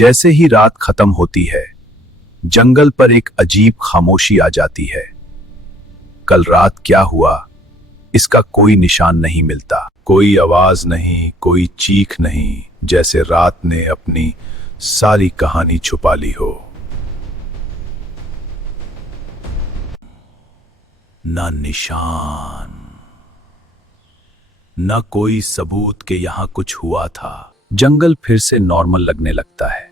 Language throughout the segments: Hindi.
जैसे ही रात खत्म होती है, जंगल पर एक अजीब खामोशी आ जाती है। कल रात क्या हुआ, इसका कोई निशान नहीं मिलता। कोई आवाज नहीं, कोई चीख नहीं, जैसे रात ने अपनी सारी कहानी छुपा ली हो। ना निशान, न कोई सबूत कि यहां कुछ हुआ था। जंगल फिर से नॉर्मल लगने लगता है,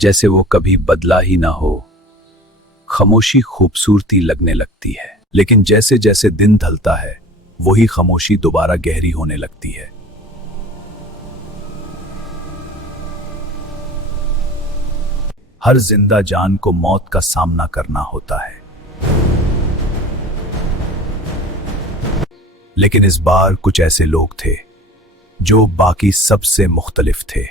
जैसे वो कभी बदला ही ना हो। खामोशी खूबसूरती लगने लगती है, लेकिन जैसे जैसे दिन ढलता है, वही खामोशी दोबारा गहरी होने लगती है। हर जिंदा जान को मौत का सामना करना होता है, लेकिन इस बार कुछ ऐसे लोग थे जो बाकी सबसे मुख्तलिफ थे।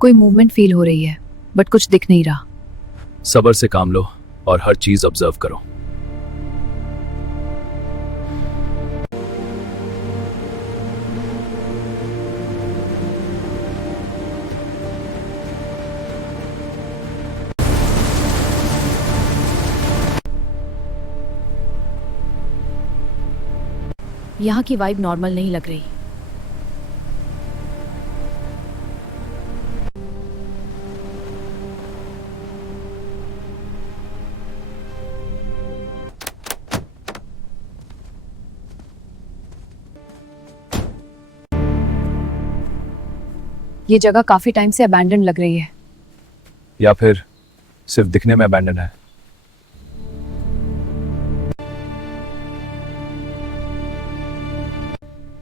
कोई मूवमेंट फील हो रही है, बट कुछ दिख नहीं रहा। सब्र से काम लो और हर चीज ऑब्जर्व करो। यहाँ की वाइब नॉर्मल नहीं लग रही। ये जगह काफी टाइम से अबैंडन लग रही है। या फिर सिर्फ दिखने में अबैंडन है।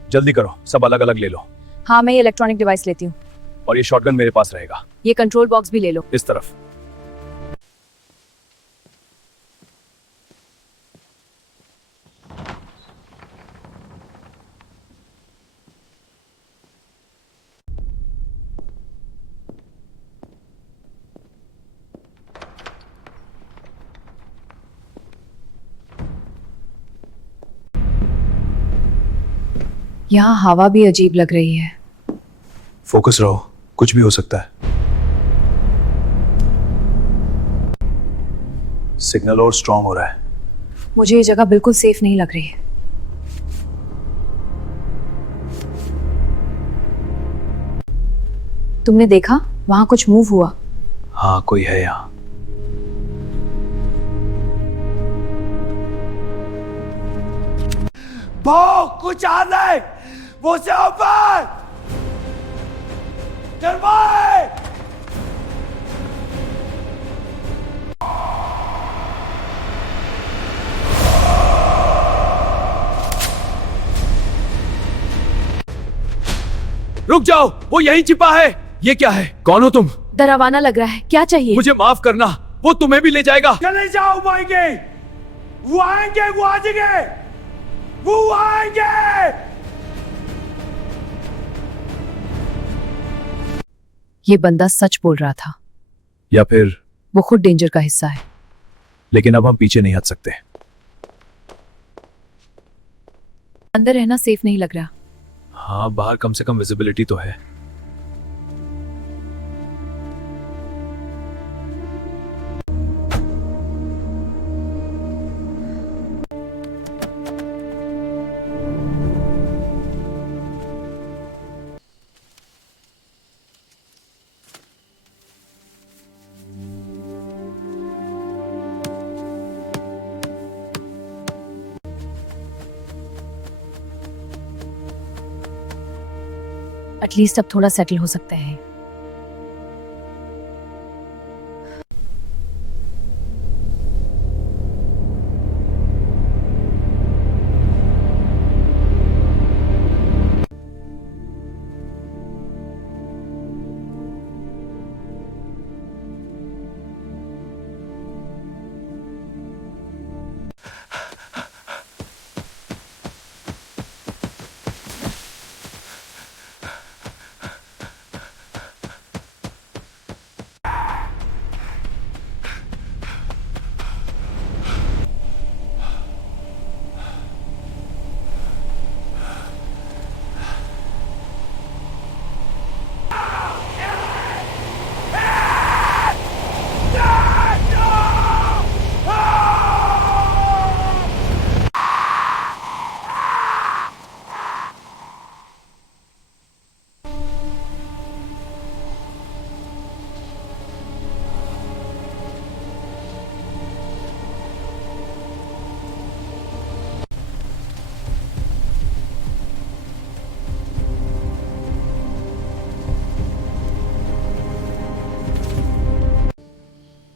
जल्दी करो, सब अलग अलग ले लो। हाँ, मैं ये इलेक्ट्रॉनिक डिवाइस लेती हूँ। और ये शॉटगन मेरे पास रहेगा। ये कंट्रोल बॉक्स भी ले लो। इस तरफ। यहाँ हवा भी अजीब लग रही है। फोकस रहो, कुछ भी हो सकता है। सिग्नल और स्ट्रांग हो रहा है। मुझे ये जगह बिल्कुल सेफ नहीं लग रही है। तुमने देखा वहां कुछ मूव हुआ? हाँ, कोई है यहाँ। वो कुछ आ रहा है, वो से ऊपर चरवाए। रुक जाओ, वो यहीं छिपा है। ये क्या है? कौन हो तुम? डरावाना लग रहा है, क्या चाहिए? मुझे माफ करना, वो तुम्हें भी ले जाएगा। चले जाओ, वो आएंगे, वो आएंगे, वो आ जाएंगे, वो आएंगे। ये बंदा सच बोल रहा था, या फिर वो खुद डेंजर का हिस्सा है। लेकिन अब हम पीछे नहीं हट सकते। अंदर रहना सेफ नहीं लग रहा। हाँ, बाहर कम से कम विजिबिलिटी तो है। एटलीस्ट अब थोड़ा सेटल हो सकते हैं।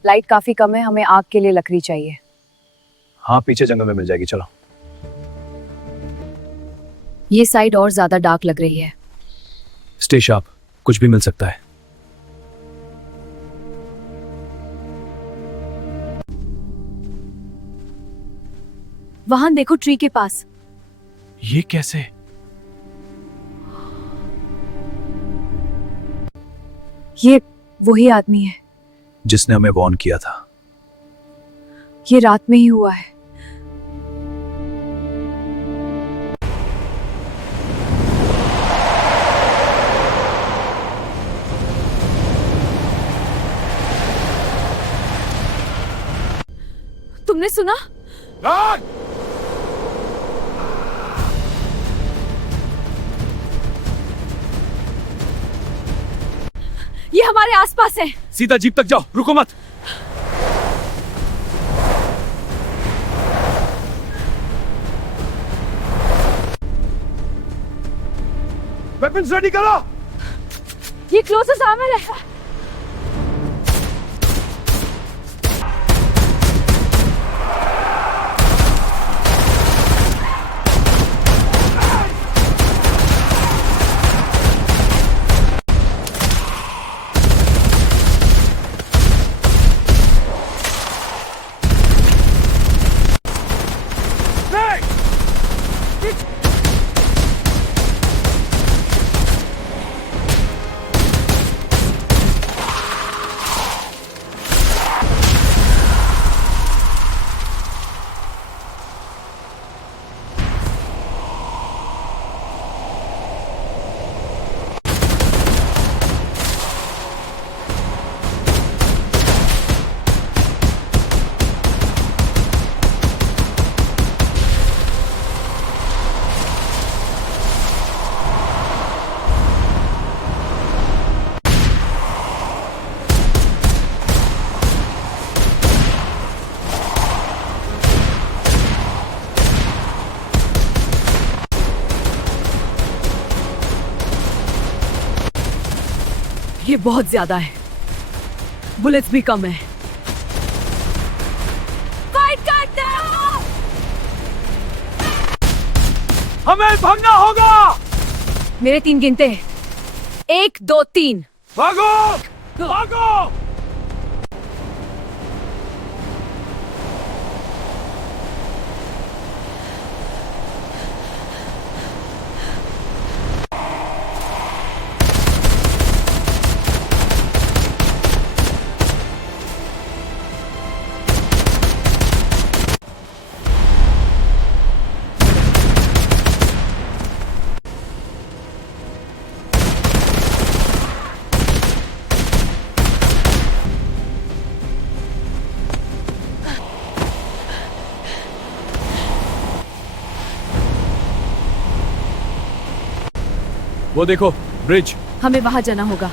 लाइट काफी कम है, हमें आग के लिए लकड़ी चाहिए। हाँ, पीछे जंगल में मिल जाएगी, चलो। ये साइड और ज्यादा डार्क लग रही है। स्टे शार्प, कुछ भी मिल सकता है। वहां देखो, ट्री के पास। ये कैसे? ये वही आदमी है। जिसने हमें वॉर्न किया था। ये रात में ही हुआ है। तुमने सुना? रन! ये हमारे आसपास है। सीधा जीप तक जाओ, रुको मत। वेपन्स रेडी करो। ये क्लोजेस्ट आर्मर है। ये बहुत ज्यादा है। बुलेट्स भी कम है। फाइट करते हो! हमें भागना होगा। मेरे 3 गिनते हैं। 1 2 3। भागो, भागो। वो देखो, ब्रिज। हमें वहां जाना होगा।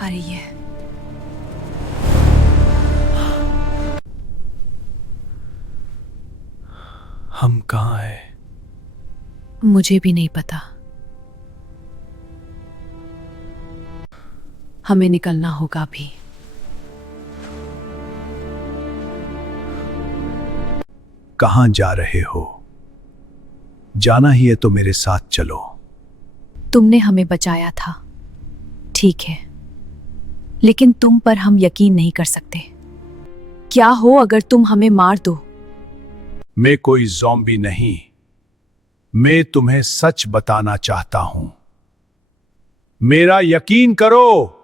आ रही है। हम कहाँ हैं? मुझे भी नहीं पता। हमें निकलना होगा अभी। कहाँ जा रहे हो? जाना ही है तो मेरे साथ चलो। तुमने हमें बचाया था, ठीक है, लेकिन तुम पर हम यकीन नहीं कर सकते। क्या हो अगर तुम हमें मार दो? मैं कोई ज़ॉम्बी नहीं। मैं तुम्हें सच बताना चाहता हूं। मेरा यकीन करो।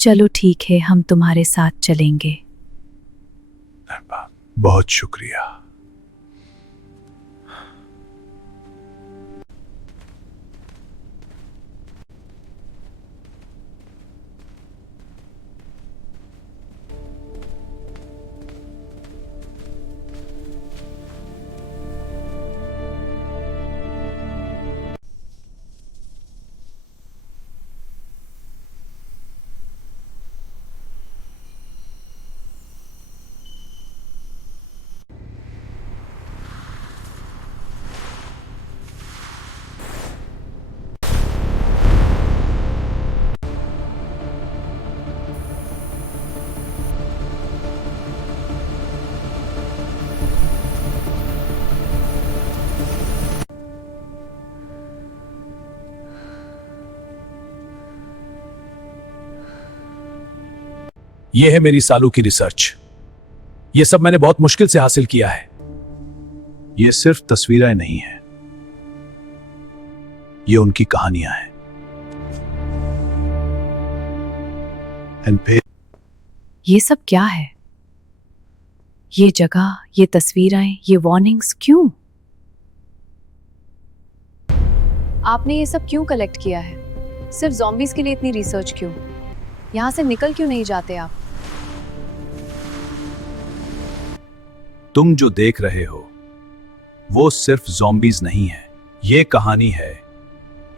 चलो ठीक है, हम तुम्हारे साथ चलेंगे। बहुत शुक्रिया। यह है मेरी सालों की रिसर्च। यह सब मैंने बहुत मुश्किल से हासिल किया है। यह सिर्फ तस्वीरें नहीं हैं, ये उनकी कहानियां हैं। एंड फिर ये सब क्या है? ये जगह, ये तस्वीरें, ये वार्निंग्स क्यों? आपने ये सब क्यों कलेक्ट किया है? सिर्फ ज़ॉम्बीज के लिए इतनी रिसर्च क्यों? यहाँ से निकल क्यों नहीं जाते आप? तुम जो देख रहे हो वो सिर्फ ज़ॉम्बीज नहीं है। ये कहानी है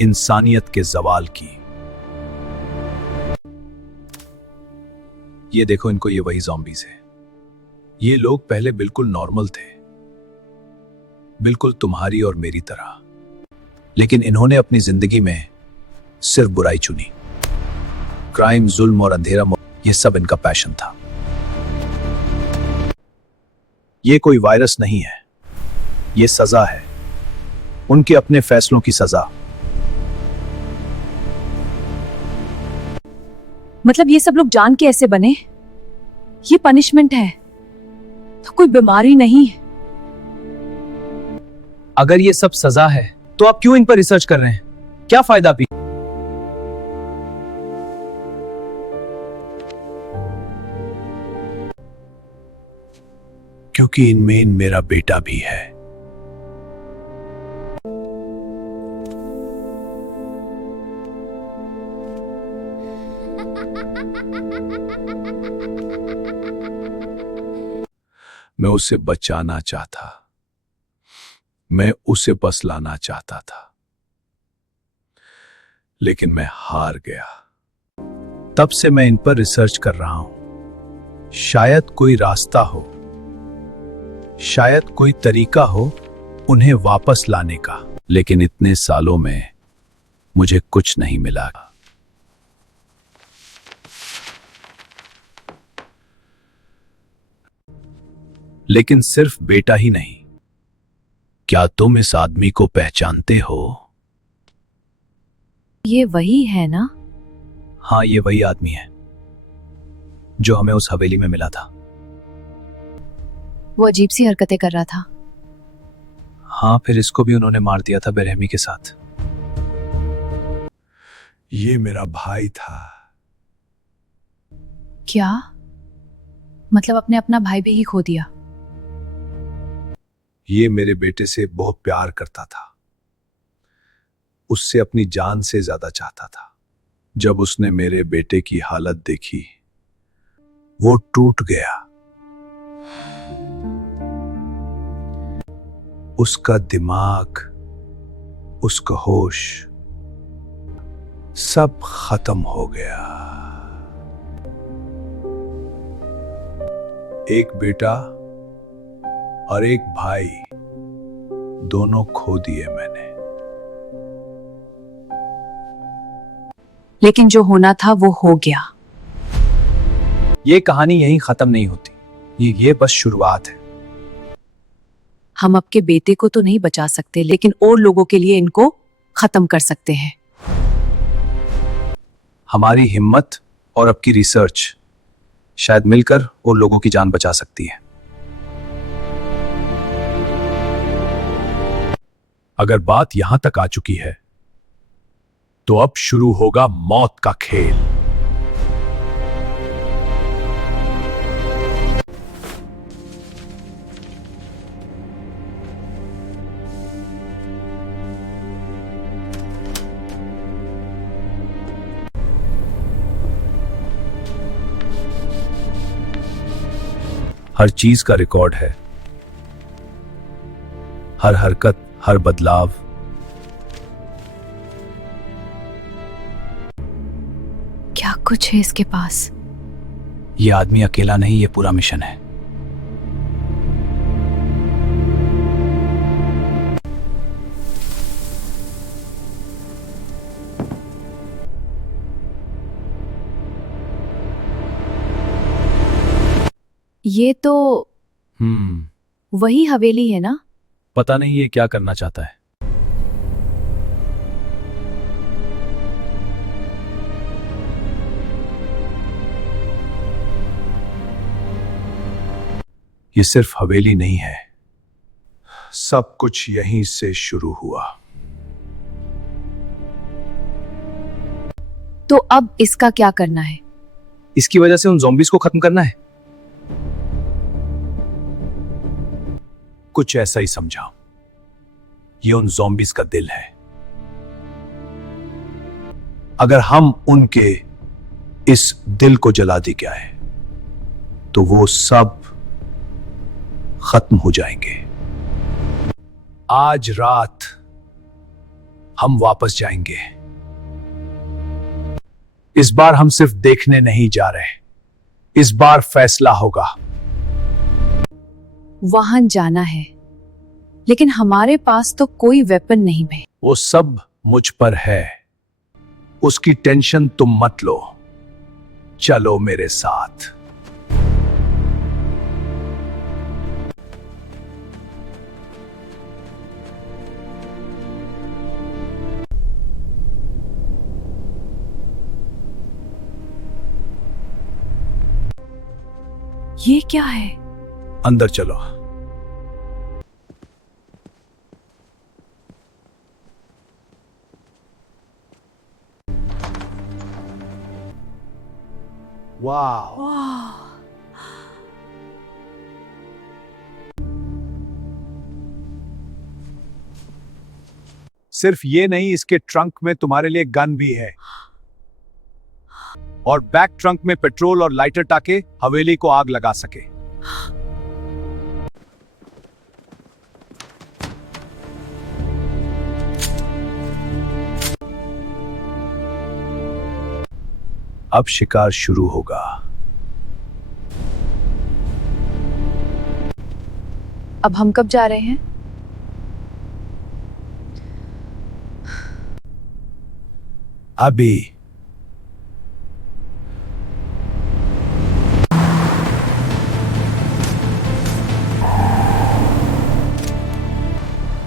इंसानियत के ज़वाल की। ये देखो इनको, ये वही ज़ॉम्बीज है। ये लोग पहले बिल्कुल नॉर्मल थे, बिल्कुल तुम्हारी और मेरी तरह, लेकिन इन्होंने अपनी जिंदगी में सिर्फ बुराई चुनी। क्राइम, जुल्म और अंधेरा, ये सब इनका पैशन था। ये कोई वायरस नहीं है, ये सजा है, उनके अपने फैसलों की सजा। मतलब ये सब लोग जान के ऐसे बने? ये पनिशमेंट है तो कोई बीमारी नहीं है। अगर ये सब सजा है तो आप क्यों इन पर रिसर्च कर रहे हैं? क्या फायदा भी? क्योंकि इनमें मेरा बेटा भी है। मैं उसे बचाना चाहता, मैं उसे बस लाना चाहता था, लेकिन मैं हार गया। तब से मैं इन पर रिसर्च कर रहा हूं। शायद कोई रास्ता हो, शायद कोई तरीका हो उन्हें वापस लाने का, लेकिन इतने सालों में मुझे कुछ नहीं मिला। लेकिन सिर्फ बेटा ही नहीं, क्या तुम इस आदमी को पहचानते हो? ये वही है ना? हाँ, ये वही आदमी है जो हमें उस हवेली में मिला था। वो अजीब सी हरकतें कर रहा था। हाँ, फिर इसको भी उन्होंने मार दिया था बेरहमी के साथ। ये मेरा भाई था। क्या मतलब अपने अपना भाई भी ही खो दिया? ये मेरे बेटे से बहुत प्यार करता था, उससे अपनी जान से ज्यादा चाहता था। जब उसने मेरे बेटे की हालत देखी, वो टूट गया। उसका दिमाग, उसका होश सब खत्म हो गया। एक बेटा और एक भाई, दोनों खो दिए मैंने। लेकिन जो होना था वो हो गया। ये कहानी यहीं खत्म नहीं होती, ये बस शुरुआत है। हम आपके बेटे को तो नहीं बचा सकते, लेकिन और लोगों के लिए इनको खत्म कर सकते हैं। हमारी हिम्मत और आपकी रिसर्च शायद मिलकर और लोगों की जान बचा सकती है। अगर बात यहां तक आ चुकी है तो अब शुरू होगा मौत का खेल। हर चीज का रिकॉर्ड है, हर हरकत, हर बदलाव। क्या कुछ है इसके पास? ये आदमी अकेला नहीं, ये पूरा मिशन है। ये तो वही हवेली है ना? पता नहीं ये क्या करना चाहता है। ये सिर्फ हवेली नहीं है, सब कुछ यहीं से शुरू हुआ। तो अब इसका क्या करना है? इसकी वजह से उन ज़ॉम्बीज़ को खत्म करना है। कुछ ऐसा ही समझा। ये उन ज़ॉम्बीज़ का दिल है। अगर हम उनके इस दिल को जला दे क्या है तो वो सब खत्म हो जाएंगे। आज रात हम वापस जाएंगे। इस बार हम सिर्फ देखने नहीं जा रहे, इस बार फैसला होगा। वहां जाना है, लेकिन हमारे पास तो कोई वेपन नहीं है। वो सब मुझ पर है, उसकी टेंशन तुम मत लो। चलो मेरे साथ। ये क्या है? अंदर चलो। वाह, सिर्फ ये नहीं, इसके ट्रंक में तुम्हारे लिए गन भी है और बैक ट्रंक में पेट्रोल और लाइटर ताकि हवेली को आग लगा सके। अब शिकार शुरू होगा। अब हम कब जा रहे हैं? अभी।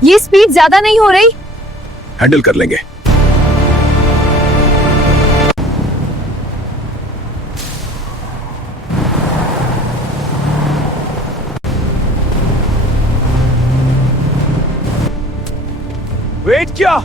ये स्पीड ज्यादा नहीं हो रही? हैंडल कर लेंगे। वेट क्या?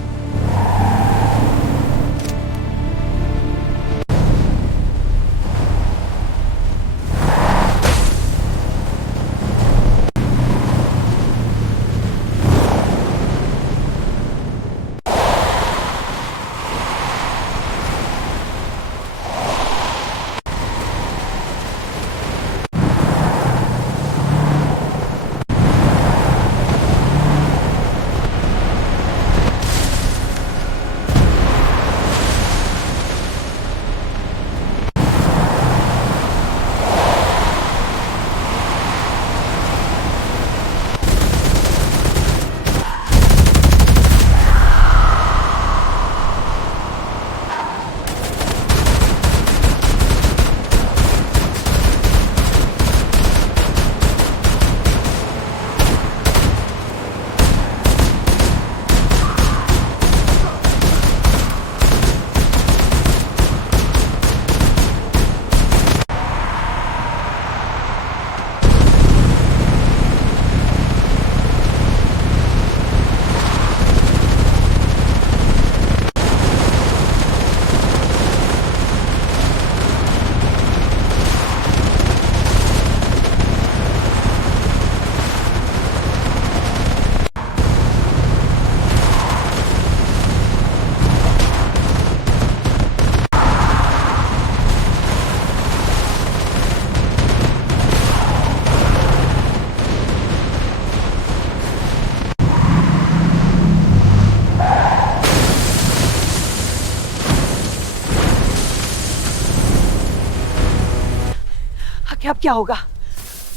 कि अब क्या होगा?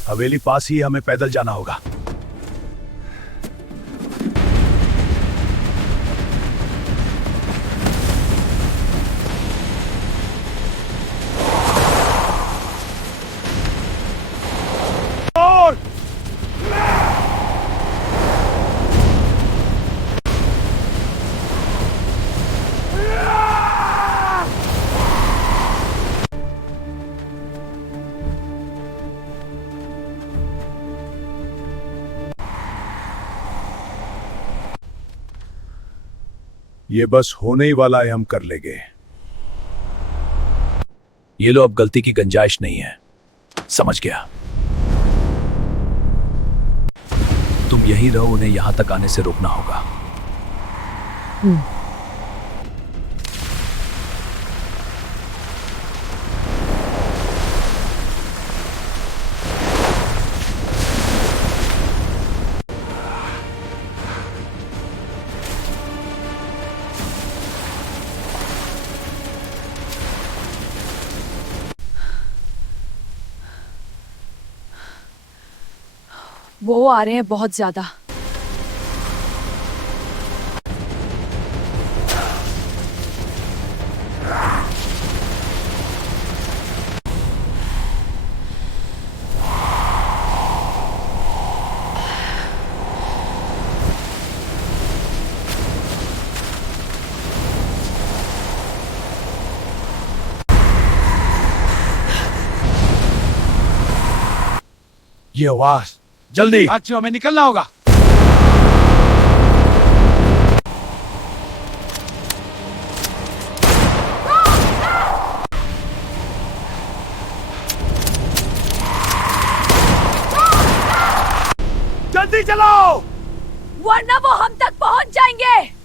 हवेली पास ही है, हमें पैदल जाना होगा। और ये बस होने ही वाला है, हम कर लेंगे। ये लो, अब गलती की गुंजाइश नहीं है। समझ गया। तुम यहीं रहो, उन्हें यहां तक आने से रोकना होगा। वो आ रहे हैं बहुत ज्यादा। ये आवाज, जल्दी साथियों, हमें निकलना होगा। जल्दी चलाओ, वरना वो हम तक पहुंच जाएंगे।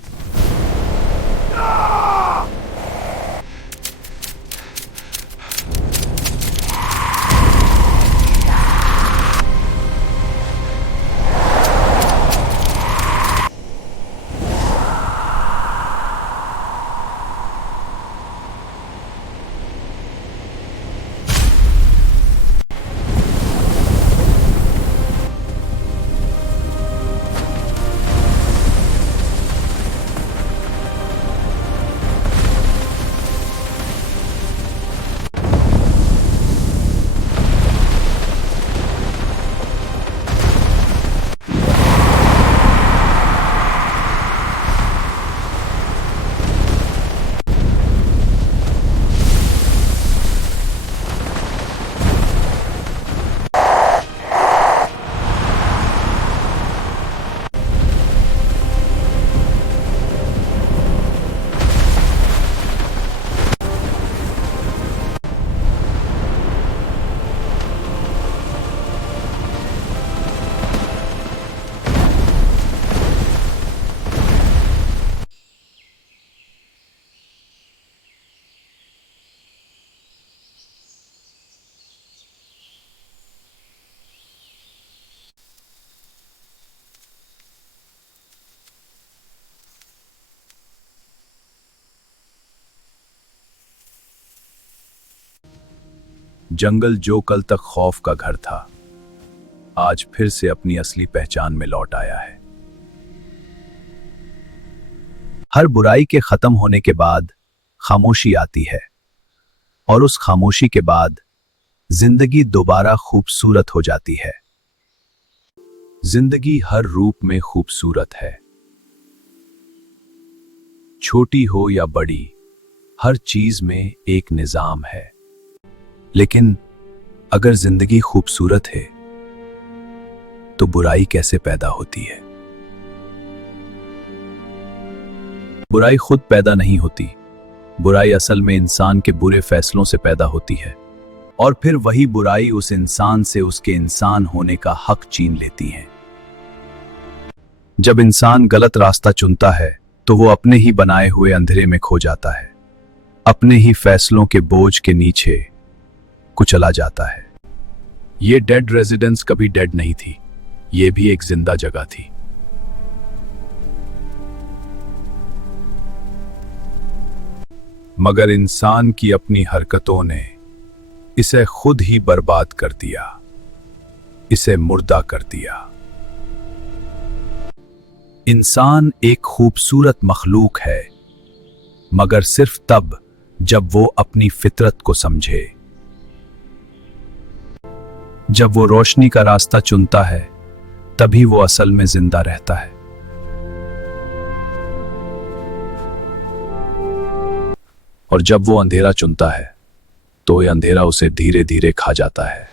जंगल जो कल तक खौफ का घर था, आज फिर से अपनी असली पहचान में लौट आया है। हर बुराई के खत्म होने के बाद खामोशी आती है, और उस खामोशी के बाद जिंदगी दोबारा खूबसूरत हो जाती है। जिंदगी हर रूप में खूबसूरत है, छोटी हो या बड़ी, हर चीज में एक निजाम है। लेकिन अगर जिंदगी खूबसूरत है तो बुराई कैसे पैदा होती है? बुराई खुद पैदा नहीं होती। बुराई असल में इंसान के बुरे फैसलों से पैदा होती है, और फिर वही बुराई उस इंसान से उसके इंसान होने का हक छीन लेती है। जब इंसान गलत रास्ता चुनता है तो वो अपने ही बनाए हुए अंधेरे में खो जाता है, अपने ही फैसलों के बोझ के नीचे कुचला जाता है। ये डेड रेजिडेंस कभी डेड नहीं थी, ये भी एक जिंदा जगह थी। मगर इंसान की अपनी हरकतों ने इसे खुद ही बर्बाद कर दिया, इसे मुर्दा कर दिया। इंसान एक खूबसूरत मखलूक है, मगर सिर्फ तब जब वो अपनी फितरत को समझे। जब वो रोशनी का रास्ता चुनता है, तभी वो असल में जिंदा रहता है। और जब वो अंधेरा चुनता है, तो ये अंधेरा उसे धीरे धीरे खा जाता है।